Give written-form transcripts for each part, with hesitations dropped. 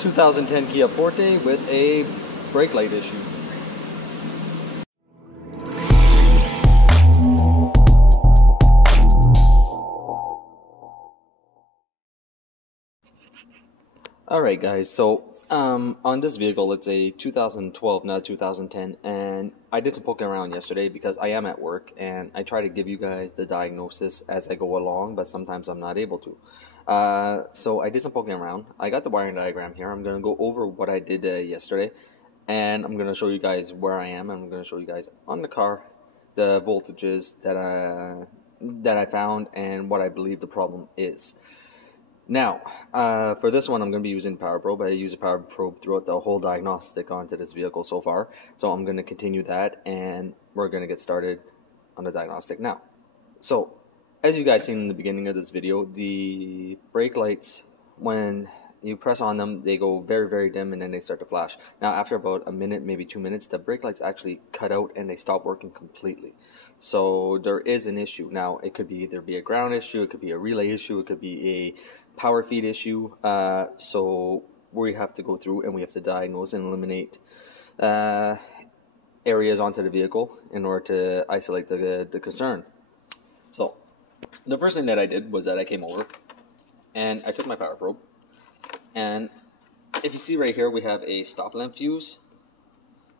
2010 Kia Forte with a brake light issue. Alright guys, so on this vehicle it's a 2012, not 2010, and I did some poking around yesterday because I am at work and I try to give you guys the diagnosis as I go along, but sometimes I'm not able to. So I did some poking around. I got the wiring diagram here. I'm going to go over what I did yesterday, and I'm going to show you guys where I am, and I'm going to show you guys on the car the voltages that I found and what I believe the problem is. Now, for this one, I'm going to be using Power Probe. I use a Power Probe throughout the whole diagnostic onto this vehicle so far. So I'm going to continue that, and we're going to get started on the diagnostic now. So, as you guys seen in the beginning of this video, the brake lights, when you press on them, they go very, very dim, and then they start to flash. Now, after about a minute, maybe 2 minutes, the brake lights actually cut out, and they stop working completely. So there is an issue. Now, it could either be a ground issue, it could be a relay issue, it could be a power feed issue. So we have to go through and we have to diagnose and eliminate areas onto the vehicle in order to isolate the concern. So the first thing that I did was that I came over and I took my Power Probe, and if you see right here, we have a stop lamp fuse.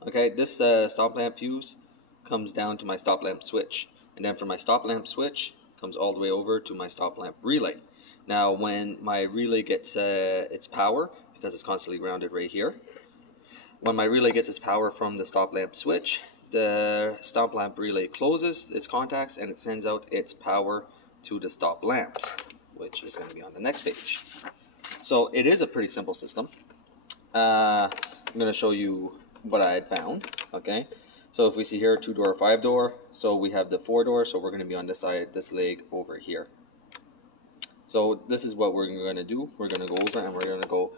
Okay, this stop lamp fuse comes down to my stop lamp switch, and then from my stop lamp switch comes all the way over to my stop lamp relay. Now when my relay gets its power, because it's constantly grounded right here, when my relay gets its power from the stop lamp switch, the stop lamp relay closes its contacts and it sends out its power to the stop lamps, which is going to be on the next page. So it is a pretty simple system. I'm going to show you what I had found. Okay, so if we see here 2-door, 5-door, so we have the 4-door, so we're going to be on this side, this leg over here. So this is what we're going to do. We're going to go over and we're going to go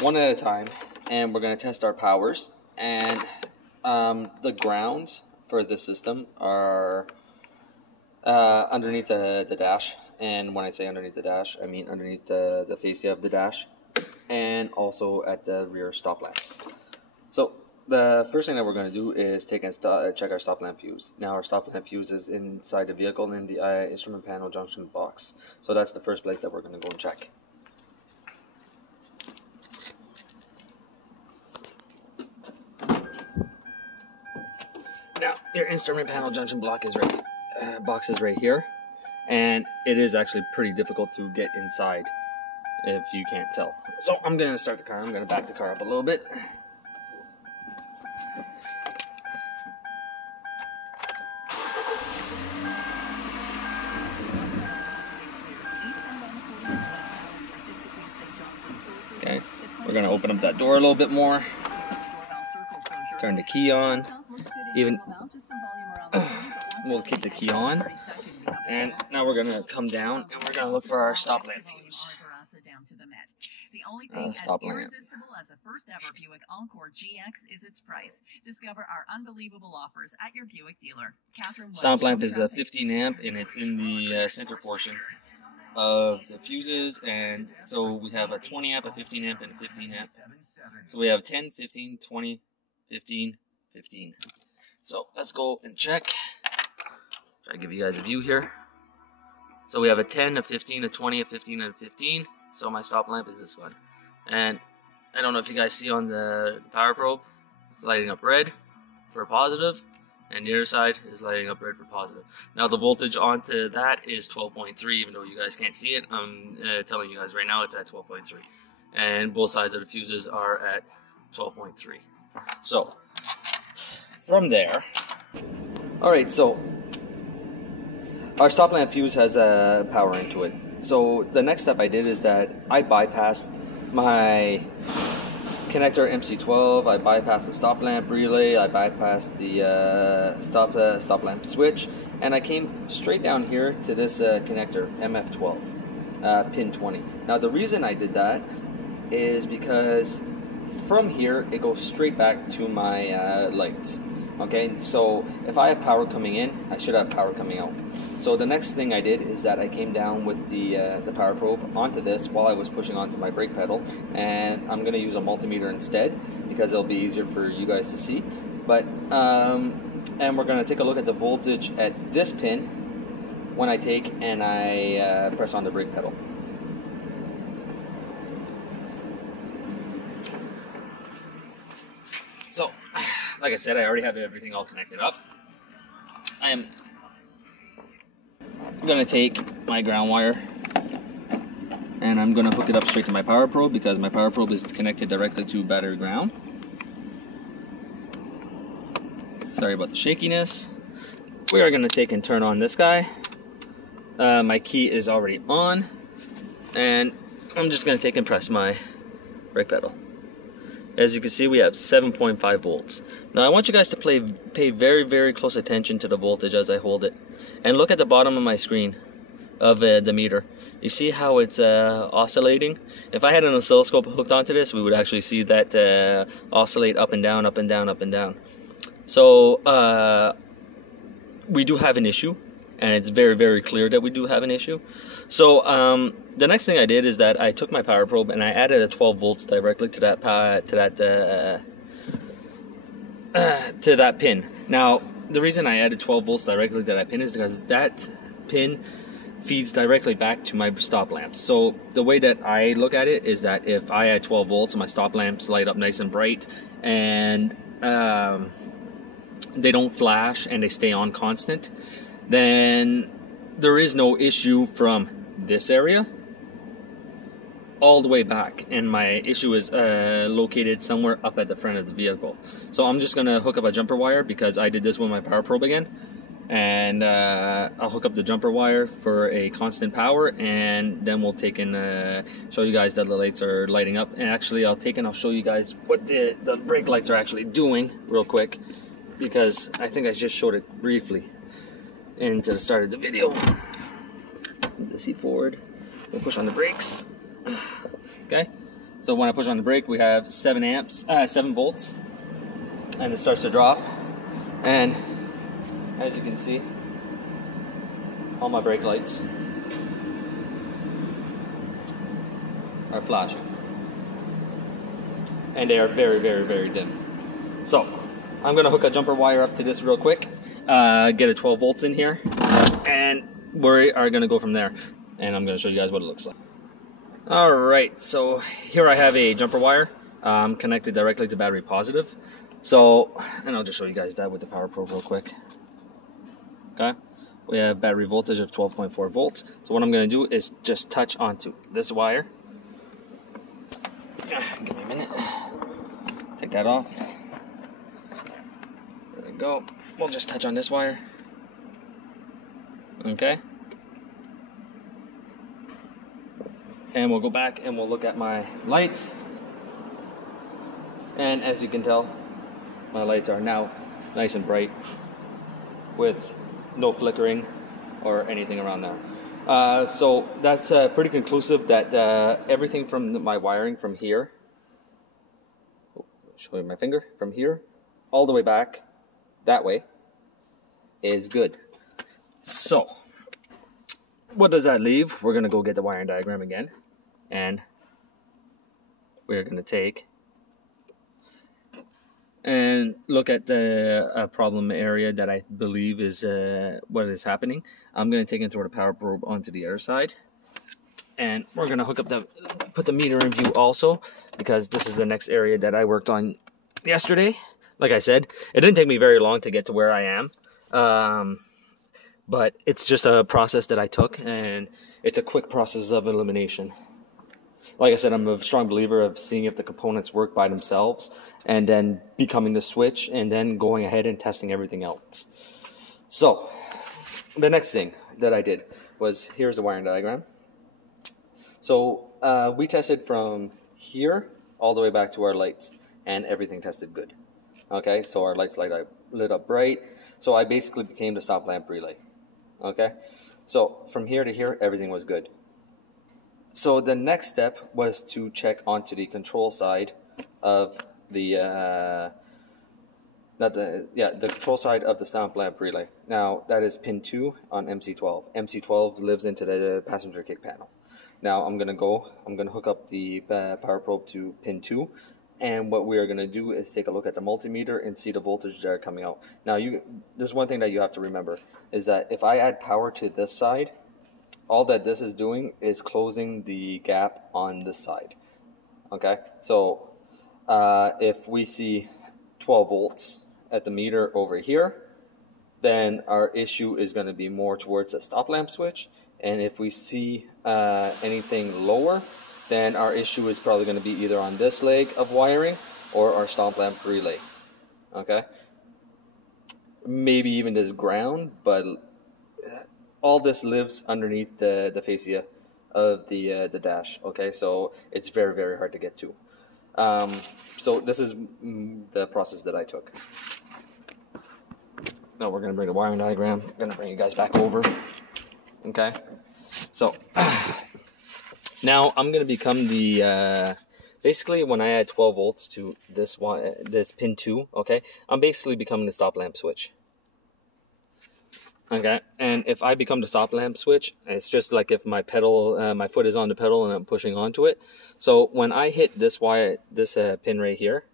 one at a time, and we're going to test our powers. And the grounds for this system are underneath the dash. And when I say underneath the dash, I mean underneath the fascia of the dash, and also at the rear stop lamps. So the first thing that we're going to do is take and check our stop lamp fuse. Now our stop lamp fuse is inside the vehicle in the instrument panel junction box. So that's the first place that we're going to go and check. Now your instrument panel junction box is right here, and it is actually pretty difficult to get inside if you can't tell. So I'm going to start the car. I'm going to back the car up a little bit. Okay, we're going to open up that door a little bit more, turn the key on, we'll keep the key on, and now we're going to come down and we're going to look for our stop lamp fuse. Stop lamp. As a first ever Buick Encore GX is its price. Discover our unbelievable offers at your Buick dealer. Stop lamp is a 15 amp and it's in the center portion of the fuses, and so we have a 20 amp, a 15 amp, and a 15 amp. So we have 10, 15, 20, 15, 15. So let's go and check. Try to give you guys a view here. So we have a 10, a 15, a 20, a 15, and a 15. So my stop lamp is this one. And I don't know if you guys see on the Power Probe, it's lighting up red for positive, and the other side is lighting up red for positive. Now the voltage onto that is 12.3, even though you guys can't see it. I'm telling you guys right now it's at 12.3. And both sides of the fuses are at 12.3. So, from there, alright, so our stop lamp fuse has power into it. So the next step I did is that I bypassed my connector MC12, I bypassed the stop lamp relay, I bypassed the stop lamp switch, and I came straight down here to this connector MF12, pin 20. Now the reason I did that is because from here it goes straight back to my lights. Okay, so if I have power coming in, I should have power coming out. So the next thing I did is that I came down with the power probe onto this while I was pushing onto my brake pedal, and I'm going to use a multimeter instead because it'll be easier for you guys to see. But and we're going to take a look at the voltage at this pin when I take and I press on the brake pedal. So, like I said, I already have everything all connected up. I am going to take my ground wire and I'm going to hook it up straight to my power probe because my power probe is connected directly to battery ground. Sorry about the shakiness. We are going to take and turn on this guy. My key is already on, and I'm just going to take and press my brake pedal. As you can see, we have 7.5 volts. Now I want you guys to pay very, very close attention to the voltage as I hold it. And look at the bottom of my screen of the meter. You see how it's oscillating? If I had an oscilloscope hooked onto this, we would actually see that oscillate up and down, up and down, up and down. So we do have an issue, and it's very, very clear that we do have an issue. So the next thing I did is that I took my power probe and I added a 12 volts directly to that pin. Now, the reason I added 12 volts directly to that pin is because that pin feeds directly back to my stop lamps. So the way that I look at it is that if I add 12 volts and my stop lamps light up nice and bright and they don't flash and they stay on constant, then there is no issue from this area all the way back, and my issue is located somewhere up at the front of the vehicle. So I'm just gonna hook up a jumper wire because I did this with my power probe again, and I'll hook up the jumper wire for a constant power, and then we'll take and show you guys that the lights are lighting up. And actually I'll show you guys what the brake lights are actually doing real quick, because I think I just showed it briefly into the start of the video. The seat forward, we'll push on the brakes. Okay, so when I push on the brake, we have 7 volts, and it starts to drop. And as you can see, all my brake lights are flashing, and they are very, very, very dim. So I'm gonna hook a jumper wire up to this real quick, get a 12 volts in here, and we are gonna go from there. And I'm gonna show you guys what it looks like. Alright, so here I have a jumper wire connected directly to battery positive. So, and I'll just show you guys that with the power probe real quick. Okay, we have battery voltage of 12.4 volts. So what I'm going to do is just touch onto this wire. Give me a minute. Take that off. There we go. We'll just touch on this wire. Okay. And we'll go back and we'll look at my lights. And as you can tell, my lights are now nice and bright with no flickering or anything around there. So that's pretty conclusive that everything from my wiring from here, show you my finger, from here all the way back that way is good. So what does that leave? We're going to go get the wiring diagram again, and we're going to take and look at the problem area that I believe is what is happening. I'm going to take and throw the power probe onto the other side, and we're going to hook up put the meter in view also, because this is the next area that I worked on yesterday. Like I said, it didn't take me very long to get to where I am, but it's just a process that I took, and it's a quick process of elimination. Like I said, I'm a strong believer of seeing if the components work by themselves, and then becoming the switch, and then going ahead and testing everything else. So, the next thing that I did was, here's the wiring diagram. So, we tested from here all the way back to our lights, and everything tested good. Okay, so our lights lit up bright, so I basically became the stop lamp relay. Okay, so from here to here, everything was good. So the next step was to check onto the control side of the the control side of the stomp lamp relay. Now that is pin 2 on MC12. MC12 lives into the passenger kick panel. Now I'm gonna hook up the power probe to pin 2, and what we are gonna do is take a look at the multimeter and see the voltage that are coming out. Now there's one thing that you have to remember, is that if I add power to this side, all that this is doing is closing the gap on this side. Okay, so if we see 12 volts at the meter over here, then our issue is going to be more towards the stop lamp switch. And if we see anything lower, then our issue is probably going to be either on this leg of wiring or our stop lamp relay. Okay, maybe even this ground, but all this lives underneath the fascia of the dash. Okay, so it's very, very hard to get to. So this is the process that I took. Now we're going to bring the wiring diagram. I'm going to bring you guys back over. Okay, so now I'm going to become the basically when I add 12 volts to this pin 2. Okay, I'm basically becoming the stop lamp switch. Okay, and if I become the stop lamp switch, it's just like if my pedal, my foot is on the pedal and I'm pushing onto it. So when I hit this wire, this pin right here,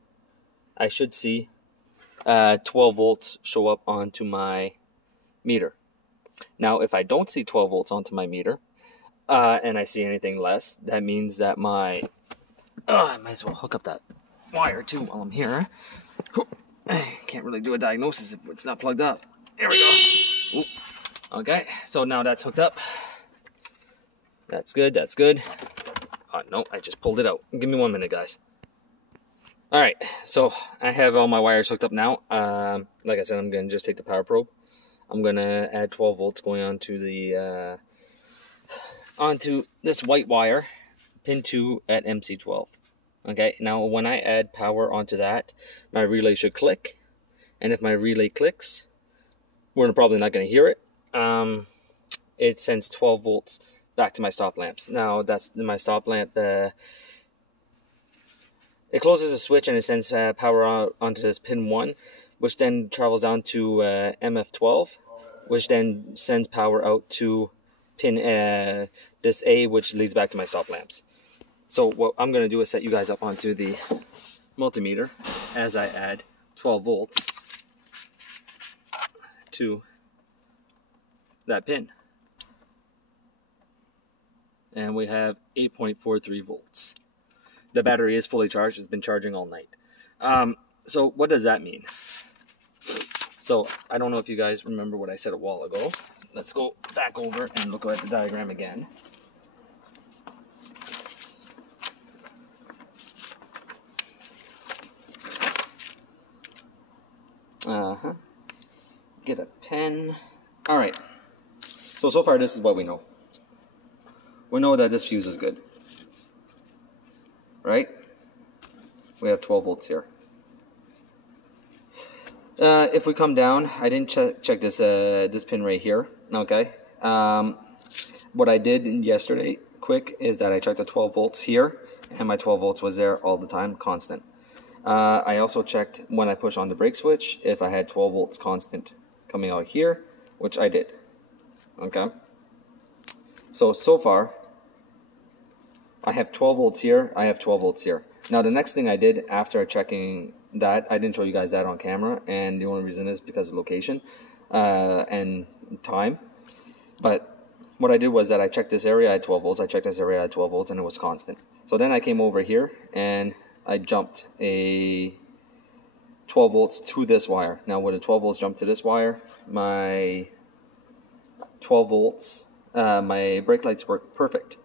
I should see 12 volts show up onto my meter. Now, if I don't see 12 volts onto my meter, and I see anything less, that means that I might as well hook up that wire too while I'm here. Can't really do a diagnosis if it's not plugged up. There we go. Ooh. Okay, so now that's hooked up. That's good, that's good. No, I just pulled it out. Give me 1 minute, guys. Alright, so I have all my wires hooked up now. Like I said, I'm going to just take the power probe. I'm going to add 12 volts going onto the onto this white wire, pin 2 at MC12. Okay, now when I add power onto that, my relay should click. And if my relay clicks, we're probably not going to hear it. It sends 12 volts back to my stop lamps. Now that's my stop lamp. It closes the switch and it sends power onto this pin 1, which then travels down to MF12, which then sends power out to pin this A, which leads back to my stop lamps. So what I'm going to do is set you guys up onto the multimeter as I add 12 volts to that pin. And we have 8.43 volts. The battery is fully charged. It's been charging all night. So what does that mean? So I don't know if you guys remember what I said a while ago. Let's go back over and look at the diagram again. Get a pen. Alright. So far this is what we know. We know that this fuse is good. Right? We have 12 volts here. If we come down, I didn't check this this pin right here. Okay. What I did yesterday, quick, is that I checked the 12 volts here, and my 12 volts was there all the time, constant. I also checked when I push on the brake switch if I had 12 volts constant coming out here, which I did. Okay. So far, I have 12 volts here, I have 12 volts here. Now the next thing I did after checking that, I didn't show you guys that on camera, and the only reason is because of location and time. But what I did was that I checked this area, I had 12 volts, I checked this area, I had 12 volts, and it was constant. So then I came over here and I jumped a 12 volts to this wire. Now with the 12 volts jump to this wire, my 12 volts, my brake lights work perfect.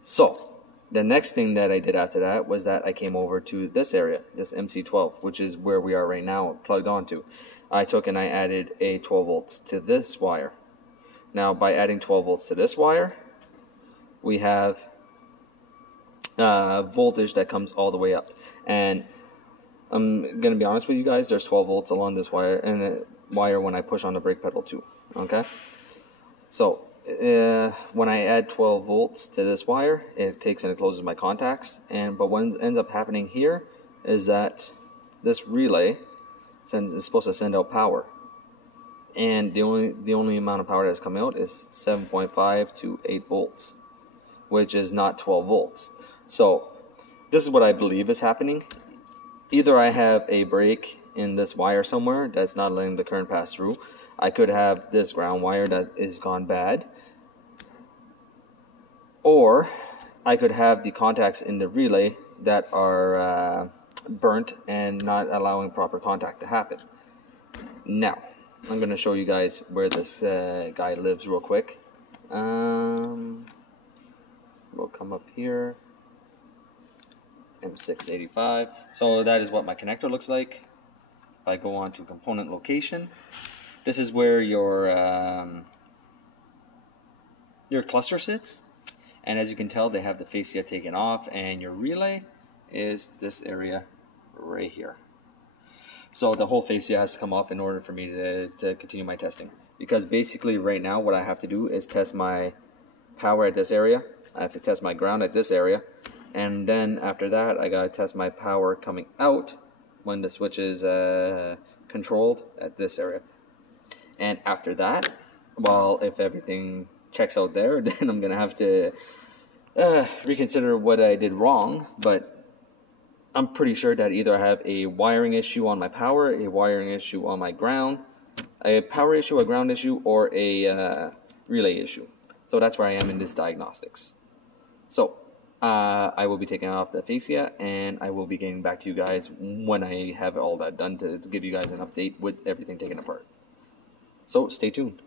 So the next thing that I did after that was that I came over to this area, this MC12, which is where we are right now, plugged onto. I took and I added a 12 volts to this wire. Now by adding 12 volts to this wire, we have voltage that comes all the way up. And I'm going to be honest with you guys, there's 12 volts along this wire, and the wire when I push on the brake pedal too. Okay? So when I add 12 volts to this wire, it takes and it closes my contacts. But what ends up happening here is that this relay is supposed to send out power, and the only amount of power that's coming out is 7.5 to 8 volts, which is not 12 volts. So this is what I believe is happening. Either I have a break in this wire somewhere that's not letting the current pass through. I could have this ground wire that is gone bad, or I could have the contacts in the relay that are burnt and not allowing proper contact to happen. Now, I'm going to show you guys where this guy lives real quick. We'll come up here. M685. So that is what my connector looks like. If I go on to component location, this is where your cluster sits. And as you can tell, they have the fascia taken off, and your relay is this area right here. So the whole fascia has to come off in order for me to continue my testing. Because basically right now what I have to do is test my power at this area. I have to test my ground at this area. And then after that, I gotta test my power coming out when the switch is controlled at this area. And after that, well, if everything checks out there, then I'm gonna have to reconsider what I did wrong. But I'm pretty sure that either I have a wiring issue on my power, a wiring issue on my ground, a power issue, a ground issue, or a relay issue. So that's where I am in this diagnostics. So I will be taking off the fascia, and I will be getting back to you guys when I have all that done to give you guys an update with everything taken apart. So stay tuned.